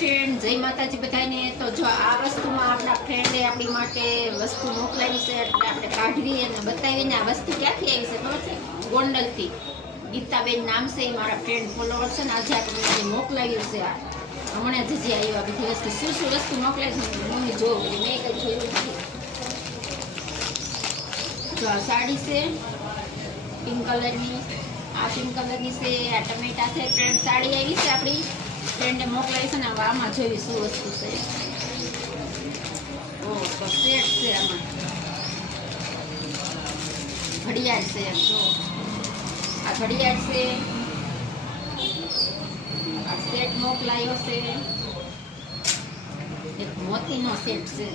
Friend, જય માતાજી બધાને। તો જો આ વસ્તુમાં આપણા ફ્રેન્ડે આપણી માટે વસ્તુ મોકલાવી છે, એટલે આપણે કાઢવી અને બતાવીને આ વસ્તુ ક્યાંથી આવી છે ખબર છે? ગોંડલથી ગીતાબેન નામ છે, એ મારા ફ્રેન્ડ ફોલોવર છે ને। આજે આપણે મોકલાવ્યું છે આ હમણાં જ આવ્યા બધી વસ્તુ। શું શું વસ્તુ મોકલાવી છે મમ્મી જોઉં, મેં કંઈ જોયું નથી। જો આ સાડી છે પિંક કલરની, આ પિંક કલરની છે, આ ટમેટા છે ફ્રેન્ડ। સાડી આવી છે આપણી ફ્રેન્ડે મોકલાવી છે ને। આમાં જોઈ શું વસ્તુ છે। ઓ તો સેટ છે, આમાં ઘડિયાળ છે એમ જો, આ ઘડિયાળ છે, આ સેટ મોકલાયો છે, એક મોતીનો સેટ છે,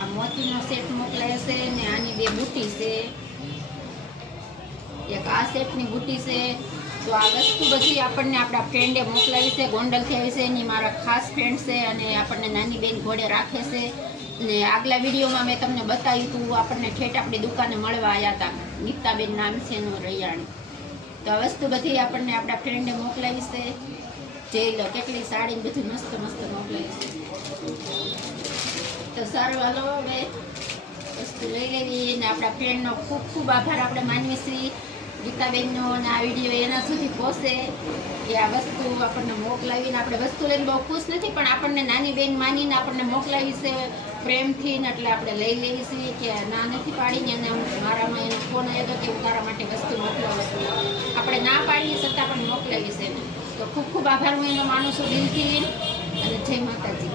આ મોતીનો સેટ મોકલાયો છે ને। આની બે બુટી છે, એક આ સેટની બુટી છે। તો આ વસ્તુ બધી આપણને આપણા ફ્રેન્ડે મોકલાવી છે, ગોંડલથી આવી છે, એની મારા ખાસ ફ્રેન્ડ છે અને આપણને નાની બેન ઘોડે રાખે છે। ને આગલા વિડીયોમાં મેં તમને બતાવ્યું હતું, આપણને ઠેઠ આપણી દુકાને મળવા આવ્યા હતા, ગીતાબેન નામ છે એનું, રૈયાણી। તો આ વસ્તુ બધી આપણને આપણા ફ્રેન્ડે મોકલાવી છે, જોઈ લો કેટલી સાડી બધી મસ્ત મસ્ત મોકલાવી છે। તો સારું, હાલો હવે વસ્તુ લઈ લેવી ને આપણા ફ્રેન્ડનો ખૂબ ખૂબ આભાર આપણે માનવી છીએ ગીતાબેનનો, અને આ વિડીયો એના સુધી પહોંચે કે આ વસ્તુ આપણને મોકલાવીને, આપણે વસ્તુ લઈને બહુ ખુશ નથી પણ આપણને નાની બેન માનીને આપણને મોકલાવી છે પ્રેમથી ને, એટલે આપણે લઈ લેવી છીએ કે ના નથી પાડીને। અને મારામાં એનો ફોન આવ્યો હતો કે હું તારા માટે વસ્તુ મોકલાવું છું, આપણે ના પાડીએ છતાં પણ મોકલાવી છે ને। તો ખૂબ ખૂબ આભાર હું એનો માનું છું દિલથી, અને જય માતાજી।